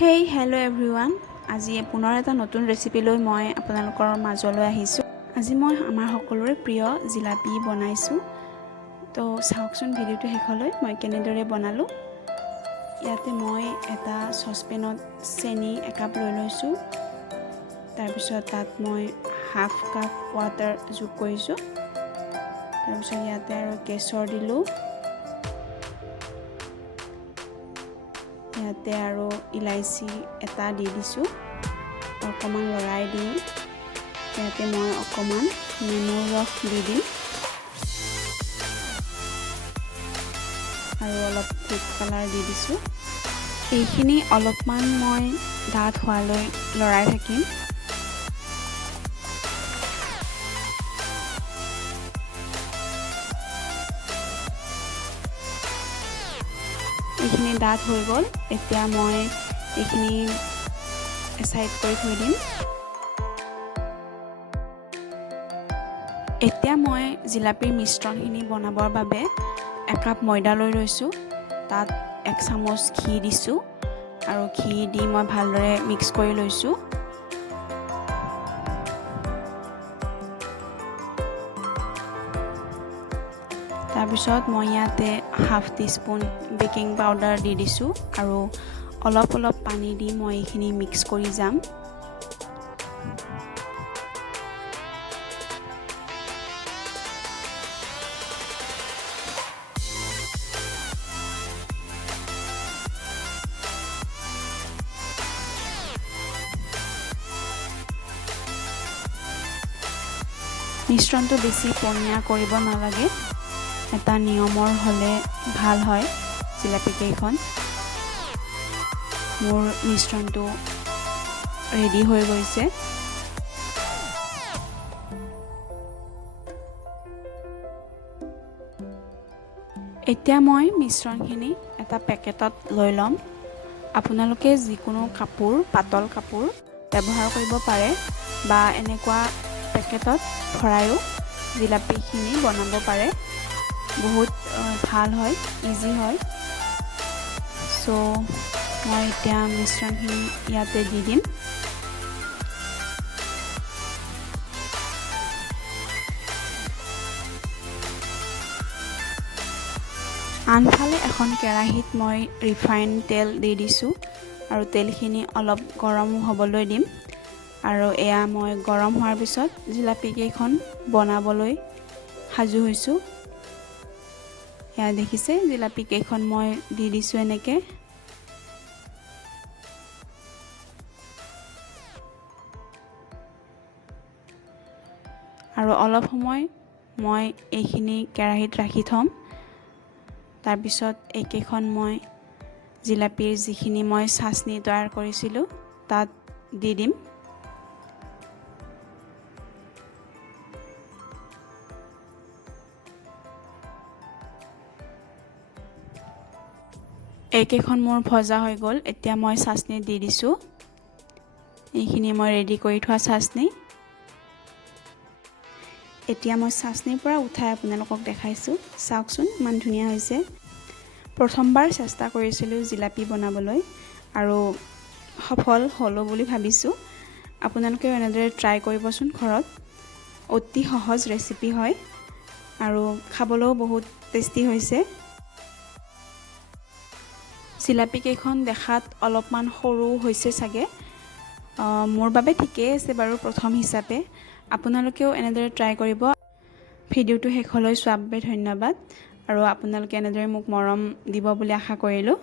Hey, hello everyone. আজি পুনৰ এটা নতুন ৰেচিপি লৈ মই আপোনালোকৰ মাজলৈ আহিছোঁ। আজি মই আমাৰ সকলোৰে প্ৰিয় জিলাপি বনাইছোঁ। তো চাওকচোন ভিডিওটো শেষলৈ মই কেনেদৰে বনালোঁ। ইয়াতে মই এটা চচপেনত চেনি একাপ লৈ লৈছোঁ। তাৰপিছত তাত মই হাফ কাপ ৱাটাৰ যোগ কৰিছোঁ। তাৰপিছত ইয়াতে আৰু কেশৰ দিলোঁ। ইয়াতে আৰু ইলাইচি এটা দি দিছোঁ। অকণমান লৰাই দি ইয়াতে মই অকণমান নেমুৰ ৰস দি দিম আৰু অলপ ফুড কালাৰ দি দিছোঁ। এইখিনি অলপমান মই ডাঠ হোৱালৈ লৰাই থাকিম। এইখিনি ডাঠ হৈ গ'ল। এতিয়া মই এইখিনি এছাইড কৰি থৈ দিম। এতিয়া মই জিলাপিৰ মিশ্ৰণখিনি বনাবৰ বাবে একাপ ময়দা লৈ লৈছোঁ। তাত 1 চামুচ ঘি দিছোঁ আৰু ঘি দি মই ভালদৰে মিক্স কৰি লৈছোঁ। তাৰপিছত মই ইয়াতে হাফ টিস্পুন বেকিং পাউডাৰ দি দিছোঁ আৰু অলপ অলপ পানী দি মই এইখিনি মিক্স কৰি যাম। মিশ্ৰণটো বেছি পনীয়া কৰিব নালাগে। এটা নিয়মৰ হ'লে ভাল হয় জিলাপি কেইখন। মোৰ মিশ্ৰণটো ৰেডি হৈ গৈছে। এতিয়া মই মিশ্ৰণখিনি এটা পেকেটত লৈ ল'ম। আপোনালোকে যিকোনো কাপোৰ, পাতল কাপোৰ ব্যৱহাৰ কৰিব পাৰে বা এনেকুৱা পেকেটত ভৰাইও জিলাপিখিনি বনাব পাৰে। বহুত ভাল হয়, ইজি হয়। চ' মই এতিয়া মিশ্ৰণখিনি ইয়াতে দি দিম। আনফালে এখন কেৰাহীত মই ৰিফাইন তেল দি দিছোঁ আৰু তেলখিনি অলপ গৰম হ'বলৈ দিম। আৰু এয়া মই গৰম হোৱাৰ পিছত জিলাপিকেইখন বনাবলৈ সাজু হৈছোঁ। এয়া দেখিছে জিলাপি কেইখন মই দি দিছোঁ এনেকৈ। আৰু অলপ সময় মই এইখিনি কেৰাহীত ৰাখি থ'ম। তাৰপিছত এইকেইখন মই জিলাপিৰ যিখিনি মই চাটনি তৈয়াৰ কৰিছিলোঁ তাত দি দিম। এইকেইখন মোৰ ভজা হৈ গ'ল। এতিয়া মই চাটনি দি দিছোঁ। এইখিনি মই ৰেডি কৰি থোৱা চাটনি। এতিয়া মই চাটনিৰ পৰা উঠাই আপোনালোকক দেখাইছোঁ। চাওকচোন ইমান ধুনীয়া হৈছে। প্ৰথমবাৰ চেষ্টা কৰিছিলোঁ জিলাপি বনাবলৈ আৰু সফল হ'লোঁ বুলি ভাবিছোঁ। আপোনালোকেও এনেদৰে ট্ৰাই কৰিবচোন ঘৰত। অতি সহজ ৰেচিপি হয় আৰু খাবলৈও বহুত টেষ্টি হৈছে। জিলাপি কেইখন দেখাত অলপমান সৰু হৈছে চাগে। মোৰ বাবে ঠিকেই আছে বাৰু প্ৰথম হিচাপে। আপোনালোকেও এনেদৰে ট্ৰাই কৰিব। ভিডিওটো শেষলৈ চোৱাৰ বাবে ধন্যবাদ আৰু আপোনালোকে এনেদৰে মোক মৰম দিব বুলি আশা কৰিলোঁ।